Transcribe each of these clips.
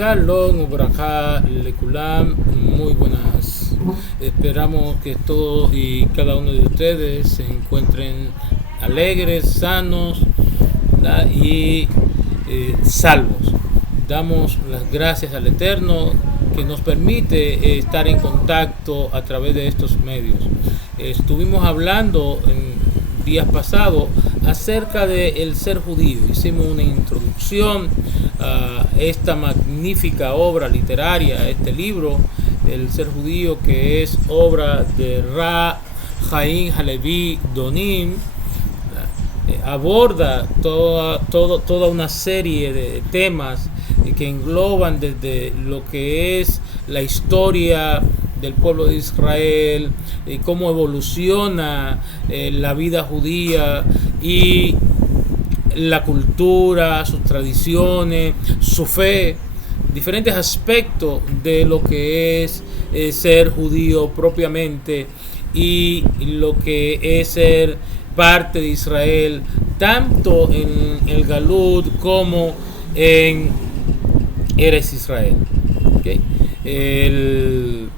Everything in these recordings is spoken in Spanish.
Shalom, Ubrajá, Lekulam, muy buenas. Esperamos que todos y cada uno de ustedes se encuentren alegres, sanos, ¿verdad? Y salvos. Damos las gracias al Eterno que nos permite estar en contacto a través de estos medios. Estuvimos hablando en días pasados acerca del ser judío. Hicimos una introducción a esta magnífica obra literaria, este libro, El ser judío, que es obra de Ra Chaim Halevi Donim. Aborda toda una serie de temas que engloban desde lo que es la historia del pueblo de Israel, cómo evoluciona la vida judía y la cultura, sus tradiciones, su fe, diferentes aspectos de lo que es ser judío propiamente y lo que es ser parte de Israel, tanto en el Galut como en Eretz Israel. ¿Okay? El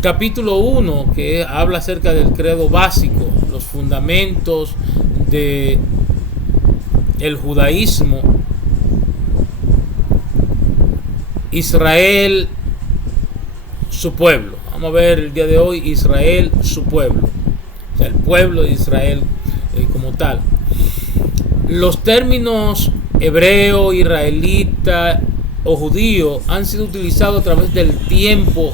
capítulo 1, que habla acerca del credo básico, los fundamentos de el judaísmo. Israel, su pueblo. Vamos a ver el día de hoy Israel, su pueblo. O sea, el pueblo de Israel como tal. Los términos hebreo, israelita o judío han sido utilizados a través del tiempo.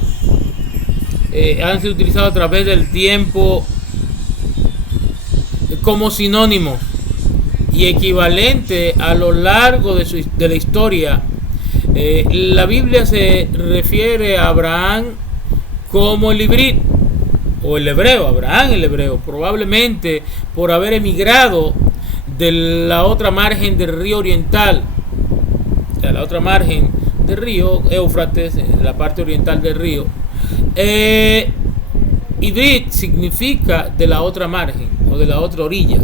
Como sinónimos y equivalente a lo largo de la historia. La Biblia se refiere a Abraham como el ibrit o el hebreo, Abraham el hebreo, probablemente por haber emigrado de la otra margen del río oriental, o sea, la otra margen del río Éufrates, la parte oriental del río. Ibrit significa de la otra margen o de la otra orilla.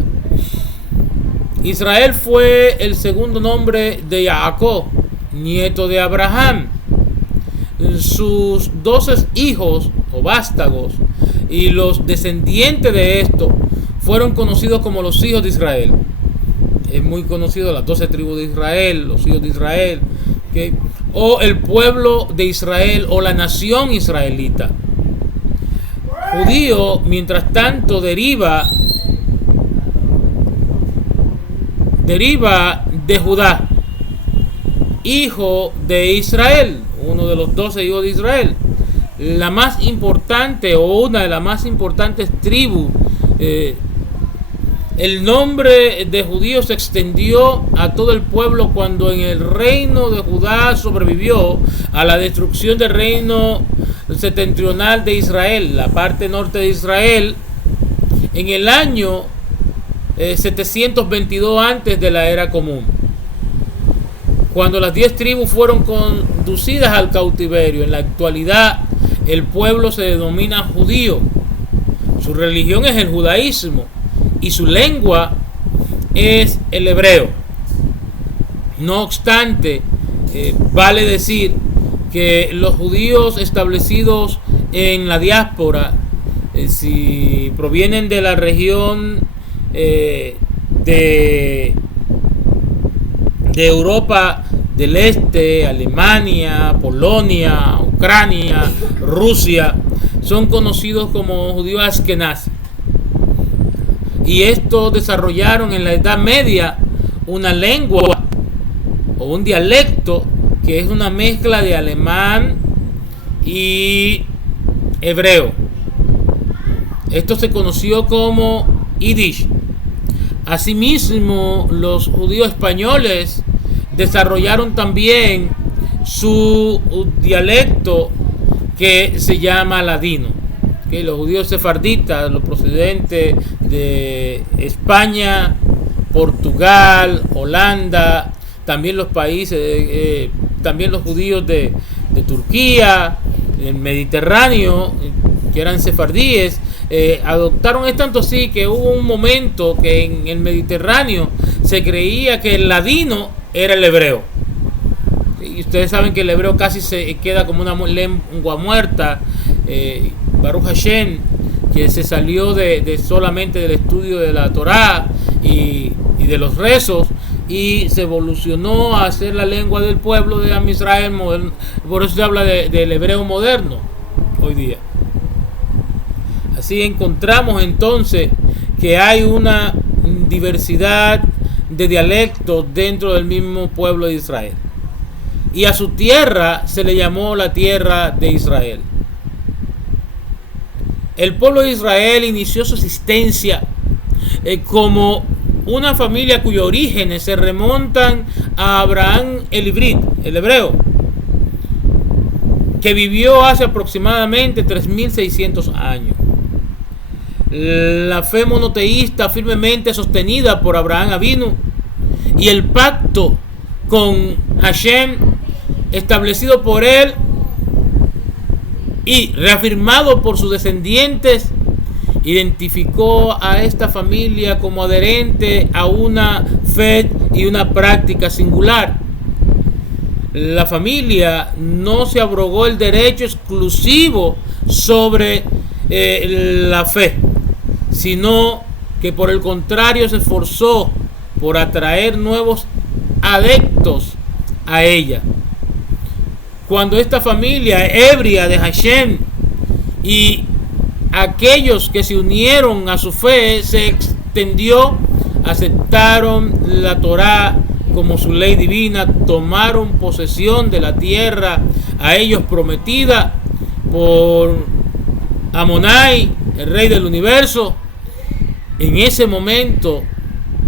Israel fue el segundo nombre de Jacob, nieto de Abraham. Sus 12 hijos o vástagos y los descendientes de estos fueron conocidos como los hijos de Israel. Es muy conocido las 12 tribus de Israel, los hijos de Israel, ¿okay? O el pueblo de Israel o la nación israelita. Judío, mientras tanto, deriva de Judá, hijo de Israel, uno de los 12 hijos de Israel, la más importante o una de las más importantes tribus. El nombre de judío se extendió a todo el pueblo cuando en el reino de Judá sobrevivió a la destrucción del reino septentrional de Israel, la parte norte de Israel, en el año 722 antes de la era común, cuando las 10 tribus fueron conducidas al cautiverio. En la actualidad el pueblo se denomina judío, su religión es el judaísmo y su lengua es el hebreo. No obstante, vale decir que los judíos establecidos en la diáspora, si provienen de la región de Europa del Este, Alemania, Polonia, Ucrania, Rusia, son conocidos como judíos askenazí. Y estos desarrollaron en la Edad Media una lengua o un dialecto que es una mezcla de alemán y hebreo. Esto se conoció como Yiddish. Asimismo, los judíos españoles desarrollaron también su dialecto que se llama ladino. Que los judíos sefarditas, los procedentes de España, Portugal, Holanda, también los países, también los judíos de Turquía, el Mediterráneo, que eran sefardíes, adoptaron. Es tanto así que hubo un momento que en el Mediterráneo se creía que el ladino era el hebreo. ustedes saben que el hebreo casi se queda como una lengua muerta. Baruch Hashem, que se salió de solamente del estudio de la Torá y de los rezos, y se evolucionó a ser la lengua del pueblo de Am Israel moderno. Por eso se habla del hebreo moderno hoy día. Así encontramos entonces que hay una diversidad de dialectos dentro del mismo pueblo de Israel. Y a su tierra se le llamó la tierra de Israel. El pueblo de Israel inició su existencia como una familia cuyos orígenes se remontan a Abraham el hebreo, que vivió hace aproximadamente 3600 años. La fe monoteísta firmemente sostenida por Abraham Avinu y el pacto con Hashem establecido por él y reafirmado por sus descendientes, identificó a esta familia como adherente a una fe y una práctica singular. La familia no se abrogó el derecho exclusivo sobre la fe, sino que por el contrario se esforzó por atraer nuevos adeptos a ella. Cuando esta familia ebria de Hashem y aquellos que se unieron a su fe se extendió, aceptaron la Torá como su ley divina, tomaron posesión de la tierra a ellos prometida por Amonai, el rey del universo. En ese momento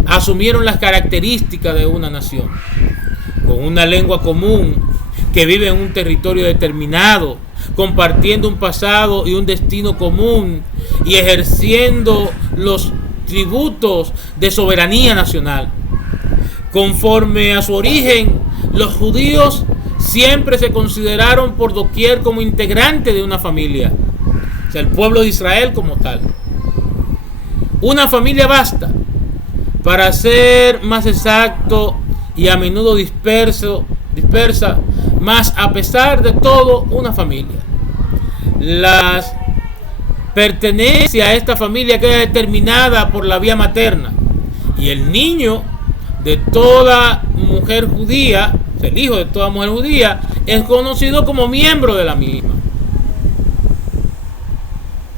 asumieron las características de una nación, con una lengua común, que vive en un territorio determinado, compartiendo un pasado y un destino común y ejerciendo los tributos de soberanía nacional. Conforme a su origen, los judíos siempre se consideraron por doquier como integrantes de una familia, o sea, el pueblo de Israel como tal. Una familia basta, para ser más exacto, y a menudo dispersa, mas a pesar de todo, una familia. La pertenencia a esta familia queda determinada por la vía materna, y el niño de toda mujer judía, el hijo de toda mujer judía, es conocido como miembro de la misma.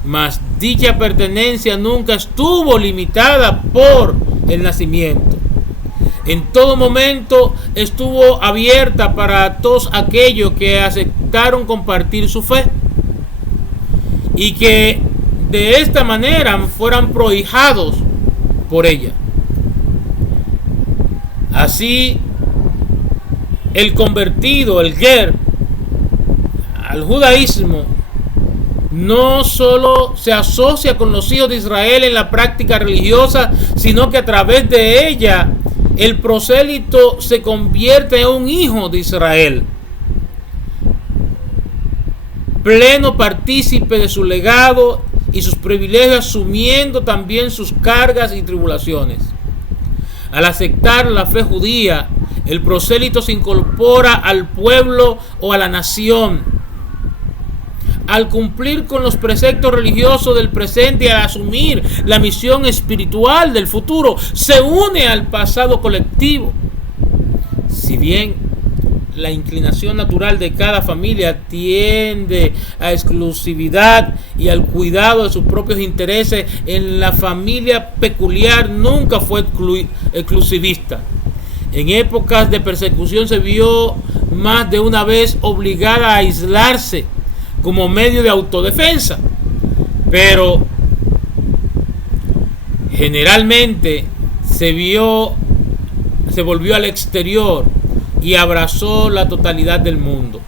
Mas dicha pertenencia nunca estuvo limitada por el nacimiento. En todo momento estuvo abierta para todos aquellos que aceptaron compartir su fe y que de esta manera fueran prohijados por ella. Así, el convertido, el ger, al judaísmo, no solo se asocia con los hijos de Israel en la práctica religiosa, sino que a través de ella el prosélito se convierte en un hijo de Israel, pleno partícipe de su legado y sus privilegios, asumiendo también sus cargas y tribulaciones. Al aceptar la fe judía, el prosélito se incorpora al pueblo o a la nación. Al cumplir con los preceptos religiosos del presente y al asumir la misión espiritual del futuro, se une al pasado colectivo. Si bien la inclinación natural de cada familia tiende a exclusividad y al cuidado de sus propios intereses, en la familia peculiar nunca fue exclusivista. En épocas de persecución se vio más de una vez obligada a aislarse como medio de autodefensa, pero generalmente se volvió al exterior y abrazó la totalidad del mundo.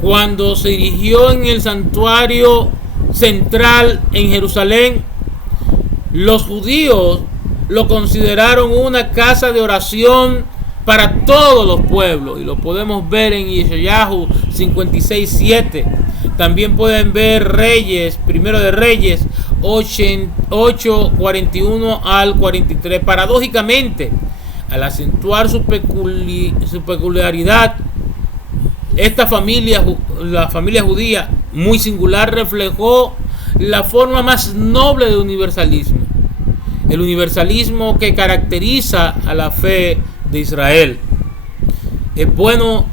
Cuando se erigió en el santuario central en Jerusalén, los judíos lo consideraron una casa de oración para todos los pueblos, y lo podemos ver en Yeshayahu 56:7. También pueden ver Reyes, Primero de Reyes 8:41 al 43. Paradójicamente, Al acentuar su peculiaridad, la familia judía muy singular reflejó la forma más noble de universalismo, el universalismo que caracteriza a la fe de Israel. Es bueno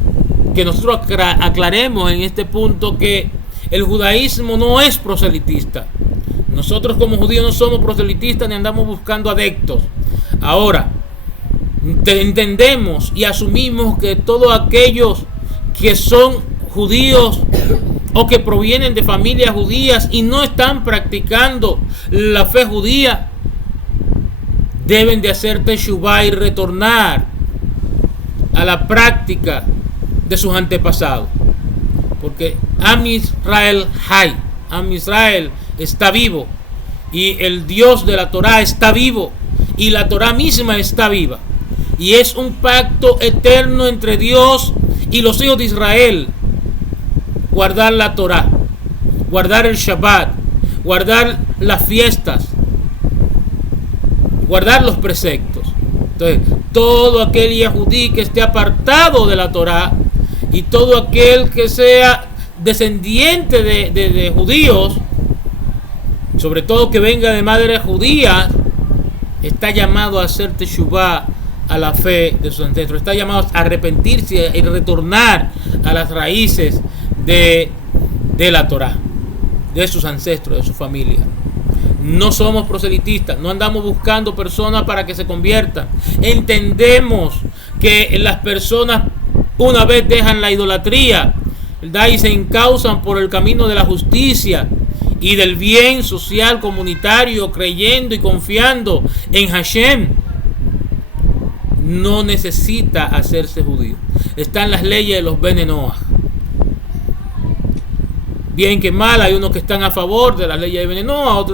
que nosotros aclaremos en este punto que el judaísmo no es proselitista. Nosotros como judíos no somos proselitistas ni andamos buscando adeptos. Ahora, entendemos y asumimos que todos aquellos que son judíos o que provienen de familias judías y no están practicando la fe judía deben de hacer teshuvá y retornar a la práctica de sus antepasados, porque Am Israel hay, Am Israel está vivo, y el Dios de la Torá está vivo, y la Torá misma está viva, y es un pacto eterno entre Dios y los hijos de Israel. Guardar la Torá, guardar el Shabbat, guardar las fiestas, guardar los preceptos. Entonces, todo aquel yehudí que esté apartado de la Torá y todo aquel que sea descendiente de judíos, sobre todo que venga de madre judía, está llamado a hacer teshuvá a la fe de sus ancestros, está llamado a arrepentirse y retornar a las raíces de la Torá, de sus ancestros, de su familia. No somos proselitistas, no andamos buscando personas para que se conviertan. Entendemos que las personas, una vez dejan la idolatría, ¿verdad?, y se encausan por el camino de la justicia y del bien social comunitario, creyendo y confiando en Hashem, no necesita hacerse judío. Están las leyes de los Bene Noach. Bien que mal, hay unos que están a favor de las leyes de Bene Noach,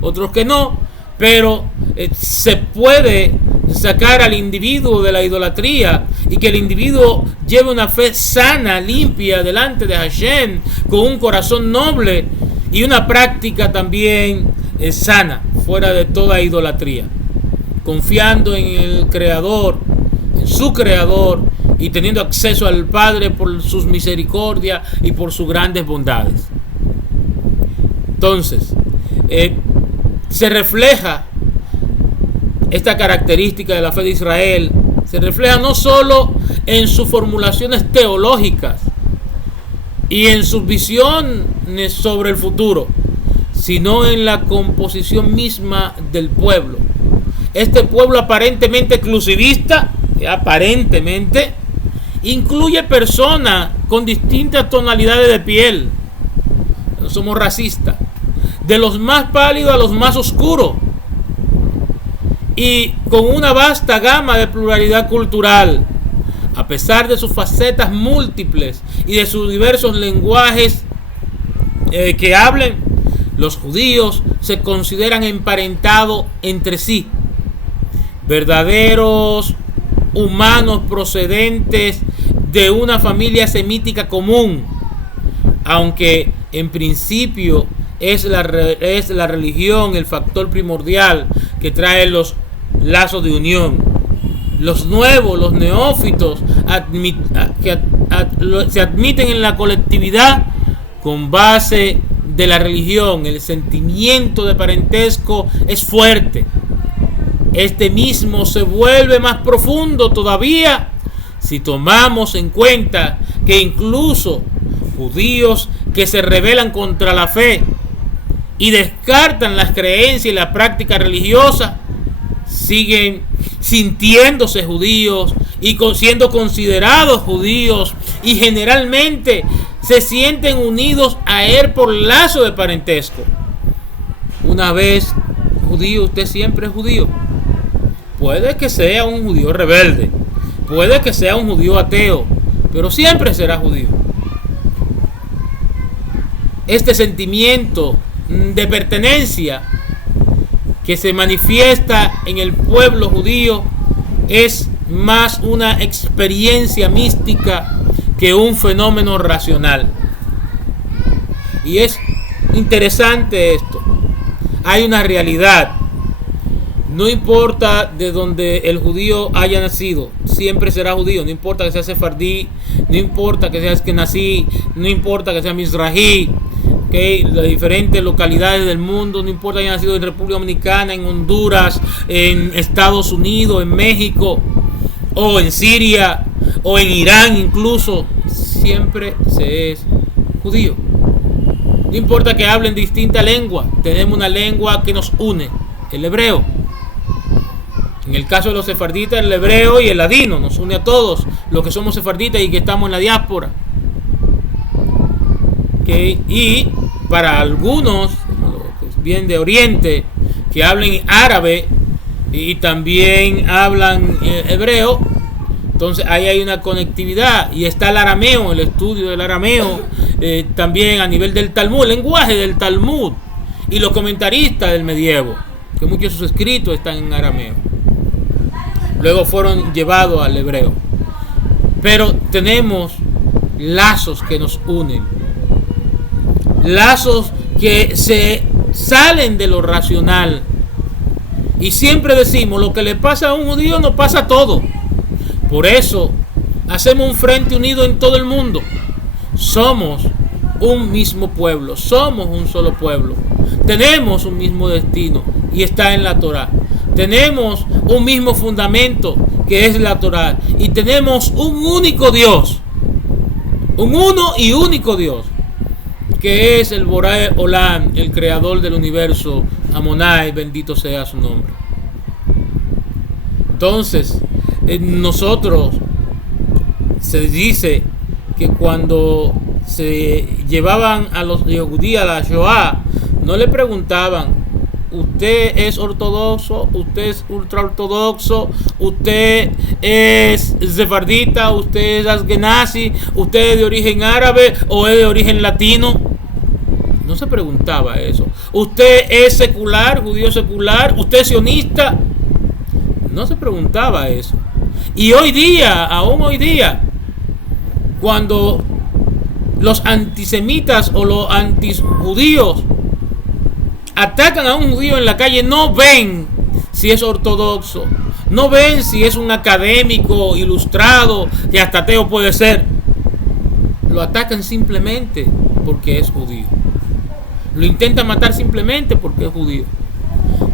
otros que no, pero se puede sacar al individuo de la idolatría y que el individuo lleve una fe sana, limpia delante de Hashem, con un corazón noble y una práctica también sana, fuera de toda idolatría, confiando en el Creador, en su Creador, y teniendo acceso al Padre por sus misericordias y por sus grandes bondades. Entonces, se refleja esta característica de la fe de Israel, se refleja no solo en sus formulaciones teológicas y en sus visiones sobre el futuro, sino en la composición misma del pueblo. Este pueblo aparentemente exclusivista, aparentemente, incluye personas con distintas tonalidades de piel. No somos racistas. De los más pálidos a los más oscuros. Y con una vasta gama de pluralidad cultural. A pesar de sus facetas múltiples y de sus diversos lenguajes que hablen, los judíos se consideran emparentados entre sí. Verdaderos humanos procedentes de una familia semítica común, aunque en principio es la religión el factor primordial que trae los lazos de unión. Los nuevos, los neófitos, se admiten en la colectividad con base de la religión. El sentimiento de parentesco es fuerte. Este mismo se vuelve más profundo todavía si tomamos en cuenta que incluso judíos que se rebelan contra la fe y descartan las creencias y la práctica religiosa siguen sintiéndose judíos y siendo considerados judíos, y generalmente se sienten unidos a él por lazo de parentesco. Una vez judío, usted siempre es judío. Puede que sea un judío rebelde, puede que sea un judío ateo, pero siempre será judío. Este sentimiento de pertenencia que se manifiesta en el pueblo judío es más una experiencia mística que un fenómeno racional. Y es interesante esto. Hay una realidad. No importa de donde el judío haya nacido, siempre será judío. No importa que sea sefardí, no importa que sea askenazí, no importa que sea mizrahi, ¿okay? Las diferentes localidades del mundo, no importa que haya nacido en República Dominicana, en Honduras, en Estados Unidos, en México, o en Siria, o en Irán incluso, siempre se es judío. No importa que hablen distinta lengua, tenemos una lengua que nos une, el hebreo. En el caso de los sefarditas, el hebreo y el ladino nos une a todos los que somos sefarditas y que estamos en la diáspora. ¿Okay? Y para algunos, los que vienen de Oriente, que hablen árabe y también hablan hebreo, entonces ahí hay una conectividad. Y está el arameo, el estudio del arameo, también a nivel del Talmud, el lenguaje del Talmud y los comentaristas del medievo, que muchos de sus escritos están en arameo. Luego fueron llevados al hebreo. Pero tenemos lazos que nos unen. Lazos que se salen de lo racional. Y siempre decimos, lo que le pasa a un judío nos pasa a todos. Por eso hacemos un frente unido en todo el mundo. Somos un mismo pueblo, somos un solo pueblo. Tenemos un mismo destino y está en la Torá. Tenemos un mismo fundamento que es la Torá. Y tenemos un único Dios. Un uno y único Dios, que es el Borae Olam, el creador del universo, Amonai, bendito sea su nombre. Entonces, nosotros se dice que cuando se llevaban a los judíos a la Shoah, no le preguntaban: usted es ortodoxo, usted es ultraortodoxo, usted es sefardita, usted es askenazi, usted es de origen árabe o es de origen latino. No se preguntaba eso. Usted es secular, judío secular, usted es sionista. No se preguntaba eso. Y hoy día, aún hoy día, cuando los antisemitas o los antijudíos atacan a un judío en la calle, no ven si es ortodoxo, no ven si es un académico ilustrado, que hasta ateo puede ser. Lo atacan simplemente porque es judío. Lo intentan matar simplemente porque es judío.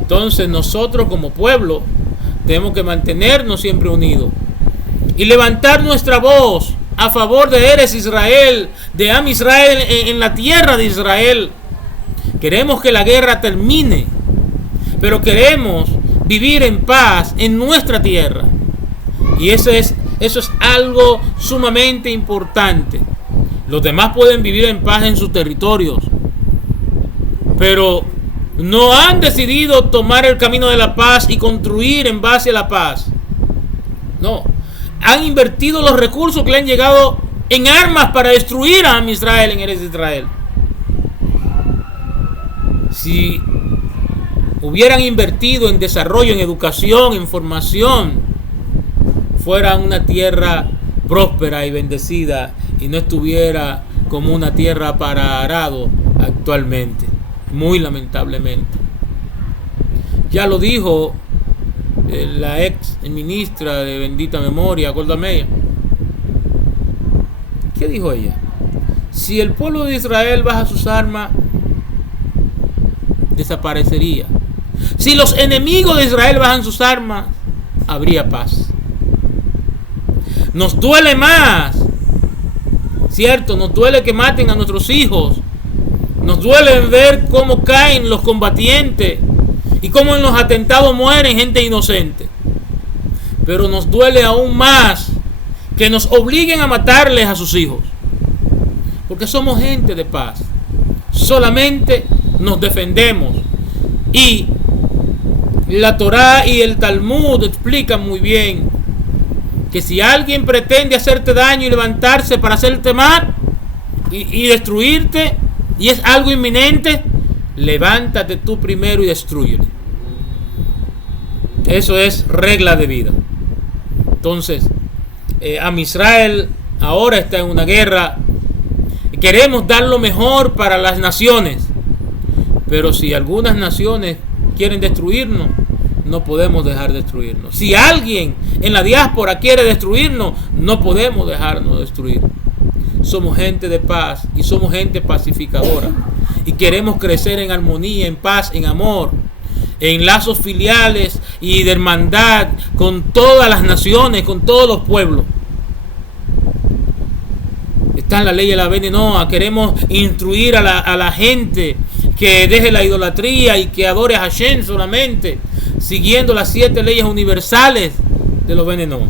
Entonces nosotros como pueblo tenemos que mantenernos siempre unidos y levantar nuestra voz a favor de Eres Israel, de Am Israel en la tierra de Israel. Queremos que la guerra termine, pero queremos vivir en paz en nuestra tierra. Y eso es algo sumamente importante. Los demás pueden vivir en paz en sus territorios, pero no han decidido tomar el camino de la paz y construir en base a la paz. No, han invertido los recursos que le han llegado en armas para destruir a Israel en Eres Israel. Si hubieran invertido en desarrollo, en educación, en formación, fuera una tierra próspera y bendecida y no estuviera como una tierra para arado actualmente, muy lamentablemente. Ya lo dijo la ex ministra de bendita memoria, Golda Meir. ¿Qué dijo ella? Si el pueblo de Israel baja sus armas, desaparecería. Si los enemigos de Israel bajan sus armas, habría paz. Nos duele más, cierto, nos duele que maten a nuestros hijos, nos duele ver cómo caen los combatientes y cómo en los atentados mueren gente inocente, pero nos duele aún más que nos obliguen a matarles a sus hijos, porque somos gente de paz, solamente nos defendemos. Y la Torá y el Talmud explican muy bien que si alguien pretende hacerte daño y levantarse para hacerte mal y destruirte, y es algo inminente, levántate tú primero y destrúyele. Eso es regla de vida. Entonces, Am Israel ahora está en una guerra. Queremos dar lo mejor para las naciones, pero si algunas naciones quieren destruirnos, no podemos dejar destruirnos. Si alguien en la diáspora quiere destruirnos, no podemos dejarnos destruir. Somos gente de paz y somos gente pacificadora. Y queremos crecer en armonía, en paz, en amor, en lazos filiales y de hermandad con todas las naciones, con todos los pueblos. Está en la ley de la Noah. Queremos instruir a la gente que deje la idolatría y que adore a Hashem solamente, siguiendo las 7 leyes universales de los Noah.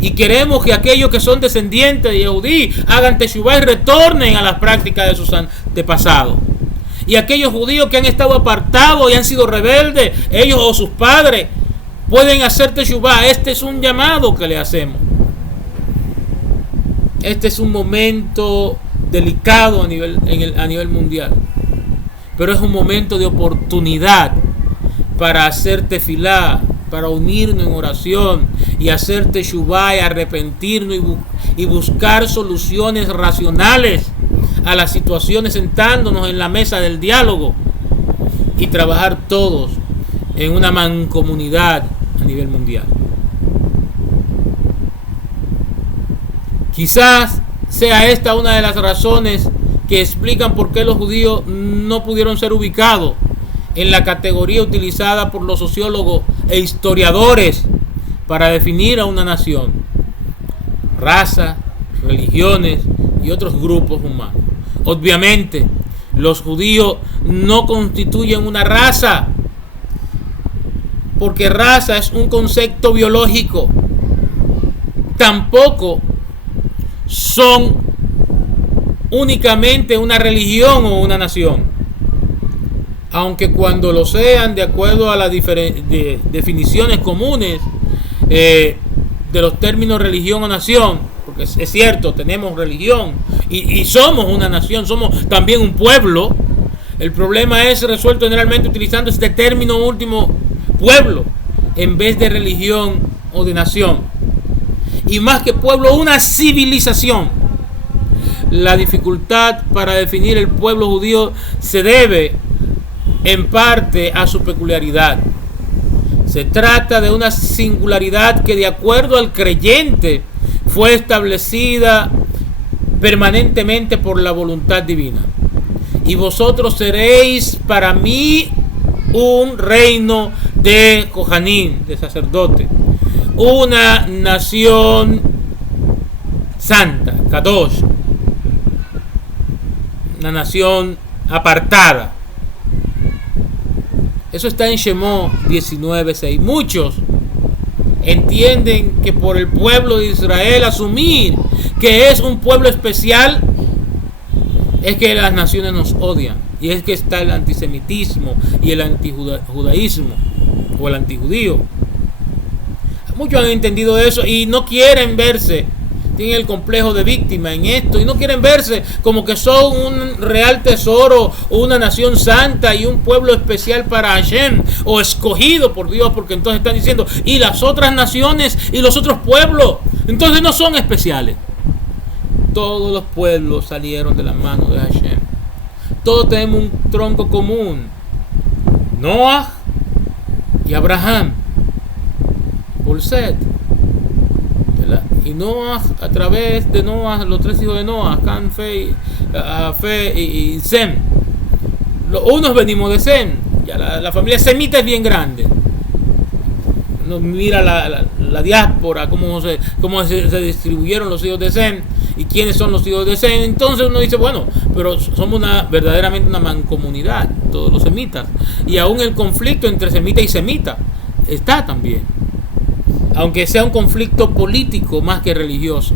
Y queremos que aquellos que son descendientes de Yehudí hagan teshuvá y retornen a las prácticas de sus antepasados. Y aquellos judíos que han estado apartados y han sido rebeldes, ellos o sus padres, pueden hacer teshuvá. Este es un llamado que le hacemos. Este es un momento delicado a nivel mundial, pero es un momento de oportunidad para hacer tefilá, para unirnos en oración y hacer teshuvá y arrepentirnos y buscar soluciones racionales a las situaciones, sentándonos en la mesa del diálogo y trabajar todos en una mancomunidad a nivel mundial. Quizás sea esta una de las razones que explican por qué los judíos no pudieron ser ubicados en la categoría utilizada por los sociólogos e historiadores para definir a una nación: raza, religiones y otros grupos humanos. Obviamente, los judíos no constituyen una raza, porque raza es un concepto biológico. Tampoco son únicamente una religión o una nación, aunque cuando lo sean de acuerdo a las definiciones comunes de los términos religión o nación, porque es cierto, tenemos religión y somos una nación, somos también un pueblo. El problema es resuelto generalmente utilizando este término último, pueblo, en vez de religión o de nación. Y más que pueblo, una civilización. La dificultad para definir el pueblo judío se debe en parte a su peculiaridad. Se trata de una singularidad que, de acuerdo al creyente, fue establecida permanentemente por la voluntad divina. Y vosotros seréis para mí un reino de Kohanim, de sacerdotes, una nación santa, Kadosh, una nación apartada. Eso está en Shemot 19:6. Muchos entienden que por el pueblo de Israel asumir que es un pueblo especial es que las naciones nos odian, y es que está el antisemitismo y el antijudaísmo o el antijudío. Muchos han entendido eso y no quieren verse, tienen el complejo de víctima en esto, y no quieren verse como que son un real tesoro, una nación santa y un pueblo especial para Hashem, o escogido por Dios, porque entonces están diciendo, y las otras naciones y los otros pueblos, entonces no son especiales. Todos los pueblos salieron de la mano de Hashem. Todos tenemos un tronco común: Noah y Abraham por Set. Y Noah, a través de Noah, los 3 hijos de Noah, Can, Fe y Sem. Unos venimos de Sem. Ya la familia semita es bien grande. Uno mira la diáspora, cómo se distribuyeron los hijos de Sem y quiénes son los hijos de Sem. Entonces uno dice, bueno, pero somos verdaderamente una mancomunidad, todos los semitas. Y aún el conflicto entre semita y semita está también, aunque sea un conflicto político más que religioso.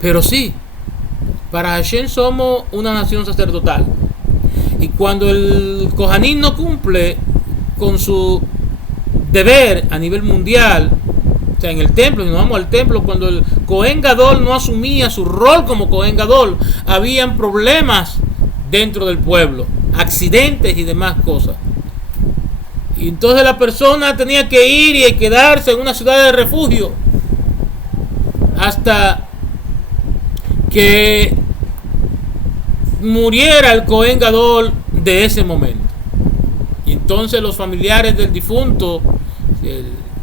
Pero sí, para Hashem somos una nación sacerdotal. Y cuando el Kohanim no cumple con su deber a nivel mundial, o sea, en el templo, si nos vamos al templo, cuando el Kohen Gadol no asumía su rol como Kohen Gadol, habían problemas dentro del pueblo, accidentes y demás cosas. Y entonces la persona tenía que ir y quedarse en una ciudad de refugio hasta que muriera el Kohen Gadol de ese momento. Y entonces los familiares del difunto, si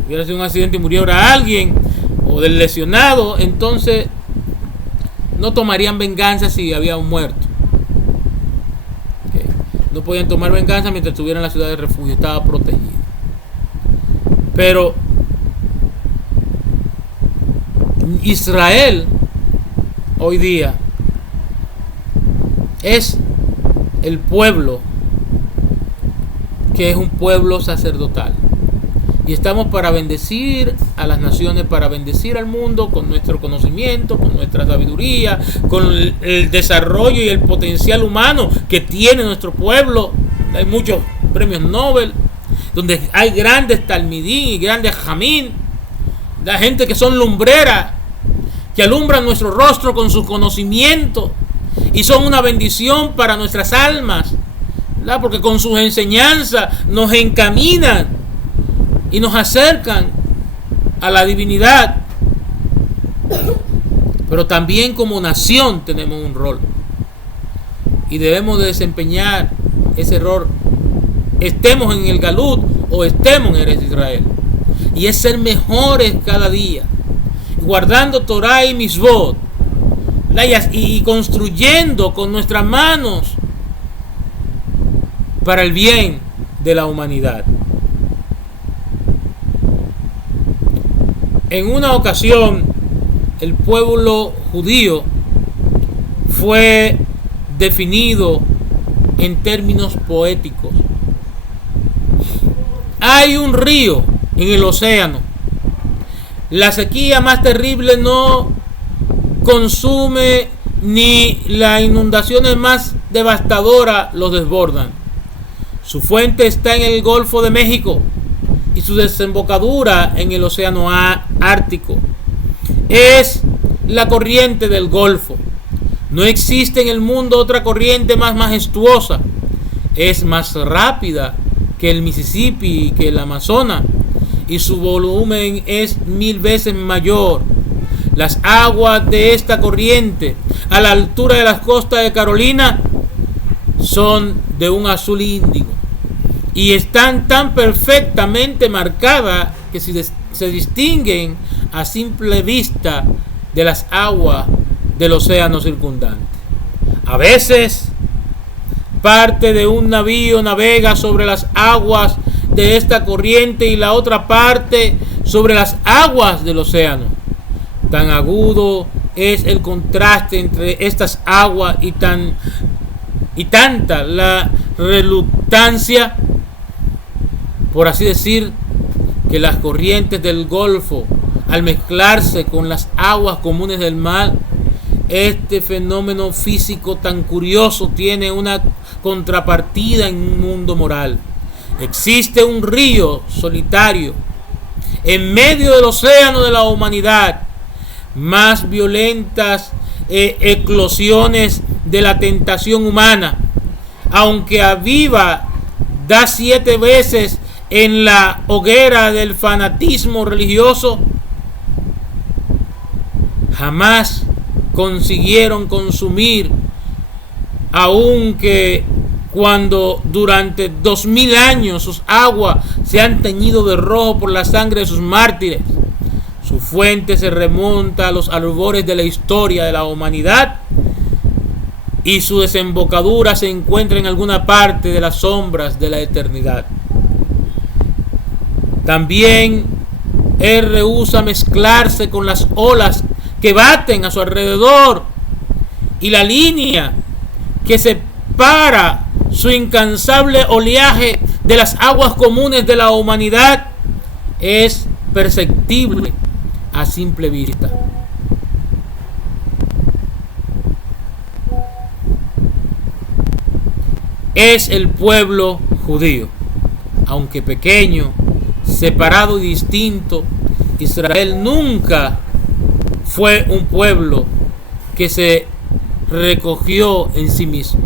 hubiera sido un accidente y muriera alguien, o del lesionado, entonces no tomarían venganza si había un muerto. Okay. No podían tomar venganza mientras estuviera en la ciudad de refugio, estaba protegido. Pero Israel hoy día es el pueblo que es un pueblo sacerdotal. Y estamos para bendecir a las naciones, para bendecir al mundo con nuestro conocimiento, con nuestra sabiduría, con el desarrollo y el potencial humano que tiene nuestro pueblo. Hay muchos premios Nobel, donde hay grandes talmidín y grandes jamín, la gente que son lumbreras, que alumbran nuestro rostro con su conocimiento y son una bendición para nuestras almas, ¿verdad? Porque con sus enseñanzas nos encaminan y nos acercan a la divinidad. Pero también como nación tenemos un rol y debemos de desempeñar ese rol, estemos en el Galut o estemos en Eretz Israel, y es ser mejores cada día, guardando Torah y Mitzvot, y construyendo con nuestras manos para el bien de la humanidad. En una ocasión, el pueblo judío fue definido en términos poéticos. Hay un río en el océano. La sequía más terrible no consume, ni las inundaciones más devastadoras los desbordan. Su fuente está en el Golfo de México y su desembocadura en el océano Ártico. Es la corriente del Golfo. No existe en el mundo otra corriente más majestuosa. Es más rápida que el Mississippi y que el Amazonas, y su volumen es 1000 veces mayor. Las aguas de esta corriente, a la altura de las costas de Carolina, son de un azul índigo y están tan perfectamente marcadas que se distinguen a simple vista de las aguas del océano circundante. A veces parte de un navío navega sobre las aguas de esta corriente y la otra parte sobre las aguas del océano. Tan agudo es el contraste entre estas aguas y tanta la reluctancia, por así decir, que las corrientes del Golfo, al mezclarse con las aguas comunes del mar, este fenómeno físico tan curioso tiene una contrapartida en un mundo moral. Existe un río solitario en medio del océano de la humanidad. Más violentas eclosiones de la tentación humana, aunque aviva, da 7 veces en la hoguera del fanatismo religioso, jamás consiguieron consumir, aunque cuando durante 2000 años sus aguas se han teñido de rojo por la sangre de sus mártires. Su fuente se remonta a los albores de la historia de la humanidad y su desembocadura se encuentra en alguna parte de las sombras de la eternidad. También él rehúsa mezclarse con las olas que baten a su alrededor, y la línea que separa su incansable oleaje de las aguas comunes de la humanidad es perceptible a simple vista. Es el pueblo judío, aunque pequeño, separado y distinto. Israel nunca fue un pueblo que se recogió en sí mismo.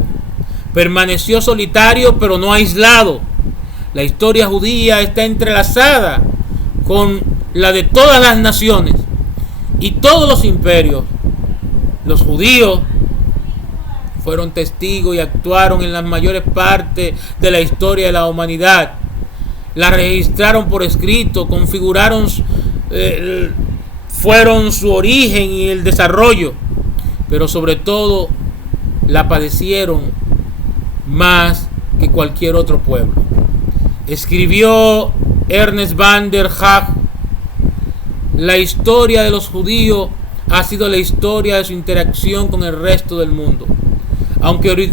Permaneció solitario, pero no aislado. La historia judía está entrelazada con la de todas las naciones y todos los imperios. Los judíos fueron testigos y actuaron en las mayores partes de la historia de la humanidad. La registraron por escrito, configuraron, fueron su origen y el desarrollo, pero sobre todo la padecieron más que cualquier otro pueblo. Escribió Ernest van der Haag: la historia de los judíos ha sido la historia de su interacción con el resto del mundo. Aunque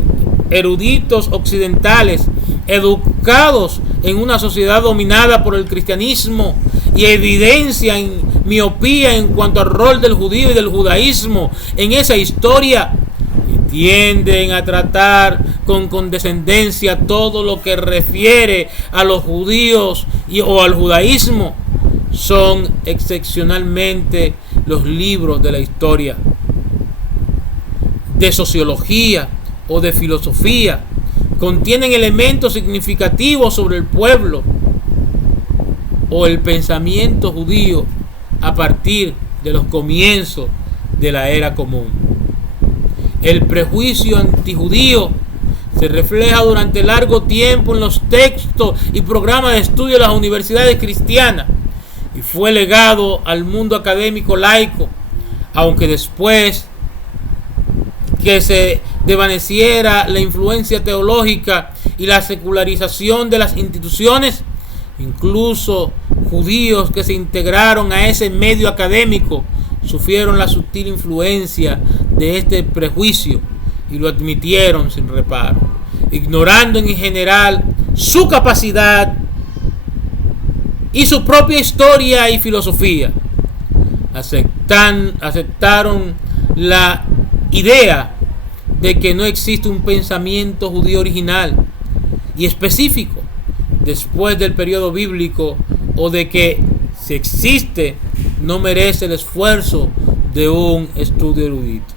eruditos occidentales, educados en una sociedad dominada por el cristianismo, y evidencian miopía en cuanto al rol del judío y del judaísmo en esa historia, y tienden a tratar con condescendencia todo lo que refiere a los judíos o al judaísmo, son excepcionalmente los libros de la historia, de sociología o de filosofía. Contienen elementos significativos sobre el pueblo o el pensamiento judío a partir de los comienzos de la era común. El prejuicio antijudío se refleja durante largo tiempo en los textos y programas de estudio de las universidades cristianas y fue legado al mundo académico laico, aunque después que se desvaneciera la influencia teológica y la secularización de las instituciones, incluso judíos que se integraron a ese medio académico sufrieron la sutil influencia de este prejuicio y lo admitieron sin reparo, ignorando en general su capacidad y su propia historia y filosofía. Aceptaron la idea de que no existe un pensamiento judío original y específico después del periodo bíblico, o de que si existe no merece el esfuerzo de un estudio erudito.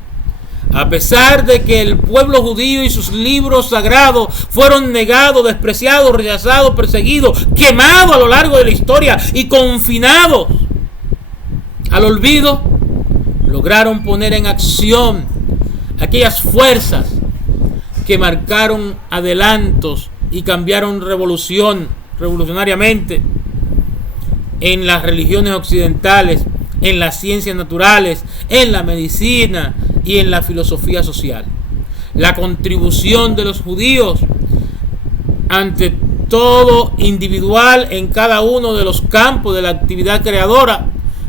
A pesar de que el pueblo judío y sus libros sagrados fueron negados, despreciados, rechazados, perseguidos, quemados a lo largo de la historia y confinados al olvido, lograron poner en acción aquellas fuerzas que marcaron adelantos y cambiaron revolucionariamente en las religiones occidentales, en las ciencias naturales, en la medicina y en la filosofía social. La contribución de los judíos, ante todo individual en cada uno de los campos de la actividad creadora,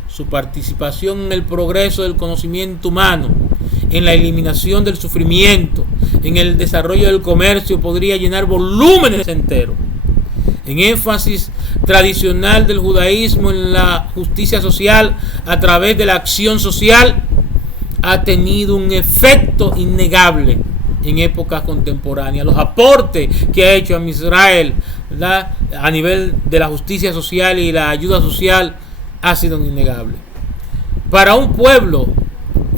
su participación en el progreso del conocimiento humano, en la eliminación del sufrimiento, en el desarrollo del comercio, podría llenar volúmenes enteros. En énfasis tradicional del judaísmo en la justicia social a través de la acción social, ha tenido un efecto innegable en épocas contemporáneas. Los aportes que ha hecho a Israel, ¿verdad?, a nivel de la justicia social y la ayuda social ha sido innegable. Para un pueblo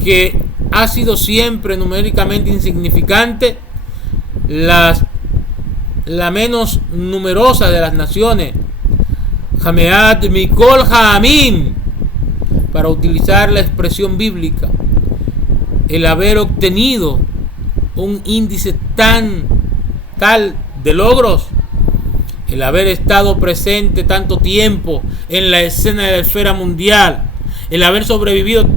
que ha sido siempre numéricamente insignificante, la menos numerosa de las naciones, Jameat Mikol Ha'amim, para utilizar la expresión bíblica, el haber obtenido un índice tal de logros, el haber estado presente tanto tiempo en la escena de la esfera mundial, el haber sobrevivido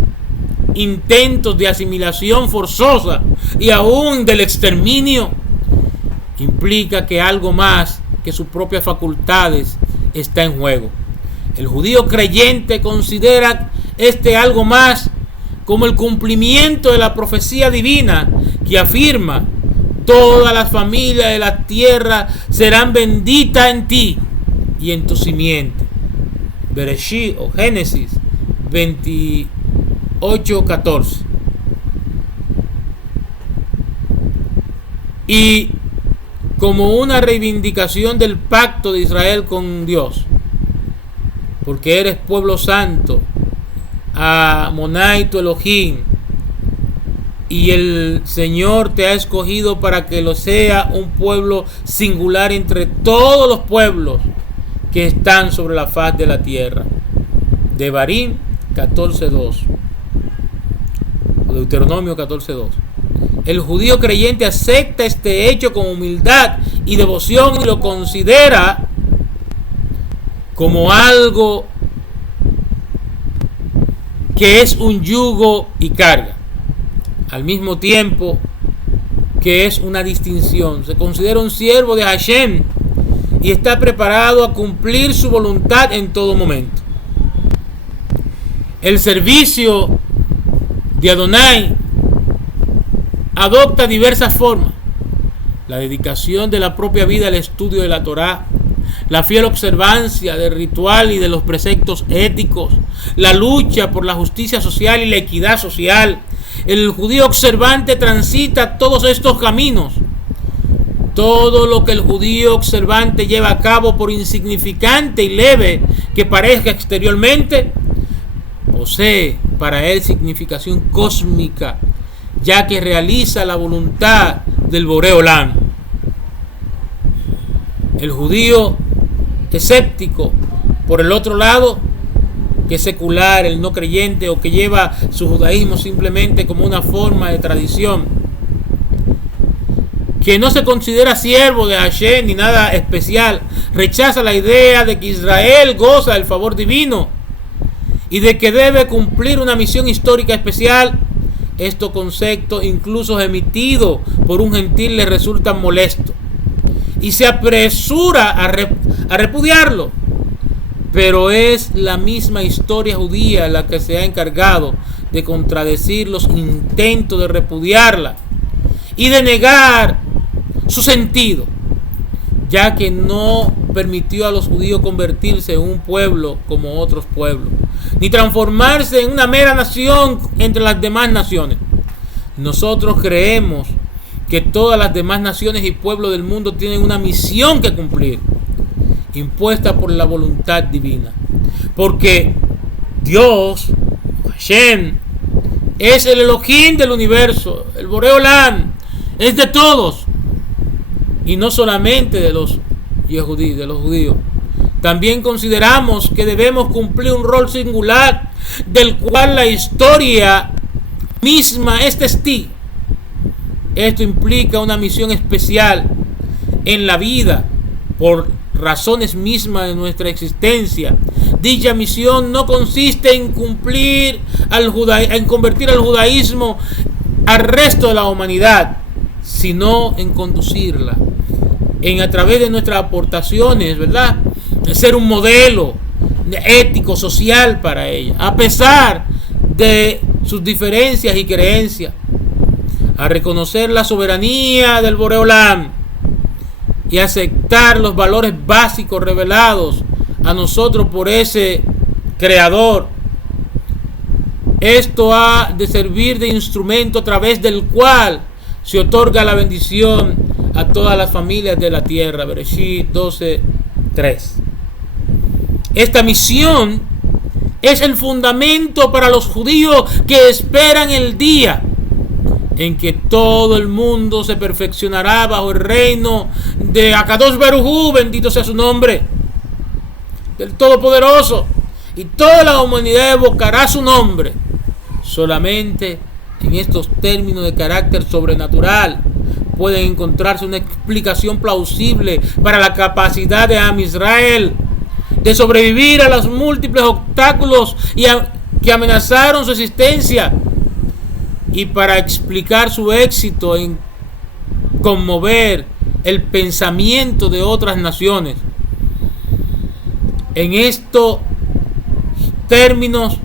intentos de asimilación forzosa y aún del exterminio, implica que algo más que sus propias facultades está en juego. El judío creyente considera este algo más como el cumplimiento de la profecía divina que afirma: todas las familias de la tierra serán benditas en ti y en tu simiente. Bereshit o Génesis 28:14. Y como una reivindicación del pacto de Israel con Dios, porque eres pueblo santo, Amonai tu Elohim, y el Señor te ha escogido para que lo sea un pueblo singular entre todos los pueblos que están sobre la faz de la tierra. Devarim 14:2, Deuteronomio 14:2. El judío creyente acepta este hecho con humildad y devoción y lo considera como algo que es un yugo y carga, al mismo tiempo que es una distinción. Se considera un siervo de Hashem y está preparado a cumplir su voluntad en todo momento. El servicio de Adonai adopta diversas formas: la dedicación de la propia vida al estudio de la Torá, la fiel observancia del ritual y de los preceptos éticos, la lucha por la justicia social y la equidad social. El judío observante transita todos estos caminos. Todo lo que el judío observante lleva a cabo, por insignificante y leve que parezca exteriormente, posee para él significación cósmica, ya que realiza la voluntad del Boré Olam. El judío escéptico, por el otro lado, que es secular, el no creyente, o que lleva su judaísmo simplemente como una forma de tradición, que no se considera siervo de Hashem ni nada especial, rechaza la idea de que Israel goza del favor divino y de que debe cumplir una misión histórica especial. Estos conceptos, incluso emitidos por un gentil, le resultan molestos y se apresura a repudiarlo. Pero es la misma historia judía la que se ha encargado de contradecir los intentos de repudiarla y de negar su sentido, ya que no permitió a los judíos convertirse en un pueblo como otros pueblos, ni transformarse en una mera nación entre las demás naciones. Nosotros creemos que todas las demás naciones y pueblos del mundo tienen una misión que cumplir, impuesta por la voluntad divina, porque Dios, Hashem, es el Elohim del universo, el Boré Olam, es de todos y no solamente de los judíos. También consideramos que debemos cumplir un rol singular del cual la historia misma es testigo. Esto implica una misión especial en la vida por razones mismas de nuestra existencia. Dicha misión no consiste en convertir al judaísmo al resto de la humanidad, sino en conducirla, a través de nuestras aportaciones, ¿verdad?, de ser un modelo ético, social para ella, a pesar de sus diferencias y creencias, a reconocer la soberanía del Boré Olam y aceptar los valores básicos revelados a nosotros por ese Creador. Esto ha de servir de instrumento a través del cual se otorga la bendición a todas las familias de la tierra. Bereshit 12:3. Esta misión es el fundamento para los judíos que esperan el día en que todo el mundo se perfeccionará bajo el reino de Akadosh Baruj Hu, bendito sea su nombre, del Todopoderoso, y toda la humanidad evocará su nombre. Solamente en estos términos de carácter sobrenatural puede encontrarse una explicación plausible para la capacidad de Am Israel de sobrevivir a los múltiples obstáculos que amenazaron su existencia, y para explicar su éxito en conmover el pensamiento de otras naciones. En estos términos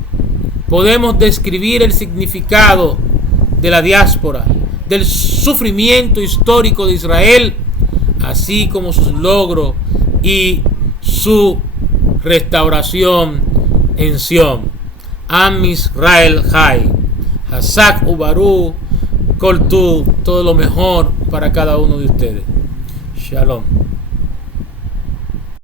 podemos describir el significado de la diáspora, del sufrimiento histórico de Israel, así como sus logros y su restauración en Sion. Am Israel Jai. Hazak Ubaru Kol Tuv, todo lo mejor para cada uno de ustedes. Shalom.